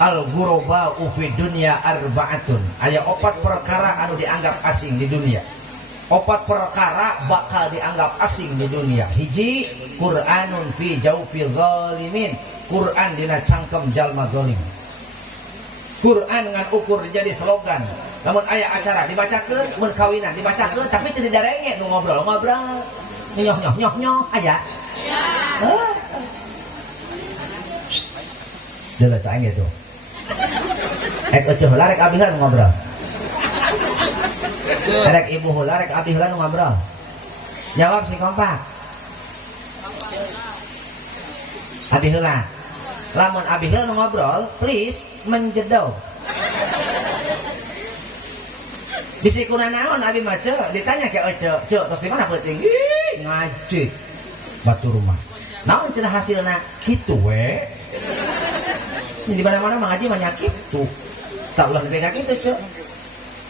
al ghuraba fi dunya arba'atun. Aya opat perkara anu dianggap asing di dunia. Opat perkara bakal dianggap asing di dunia. Hiji, Qur'anun fi jawfi zalimin. Quran dina cangkem jalma zalim. Quran ngan ukur jadi slogan. Namun aya acara dibacakeun, mun kawinan dibacakeun, tapi teu didarenge nu ngobrol-ngobrol. Nyoh aja. Ya. Dia baca gitu. Ece heula rek abi heula ngobrol. Rek ibu heula rek abi heula ngobrol. Jawab si kompak. Abi heula. Lamun abi heula ngobrol, please menjedog. Bisi kuna naon abi mah ditanya ke Ece, "Ceu, tos di mana peuting?" Ih, ngaji. Batu rumah. Naon cenah hasilna? Kitu we. Di mana-mana mengaji banyak itu. Tak ulah lebih kayak gitu, Cuk.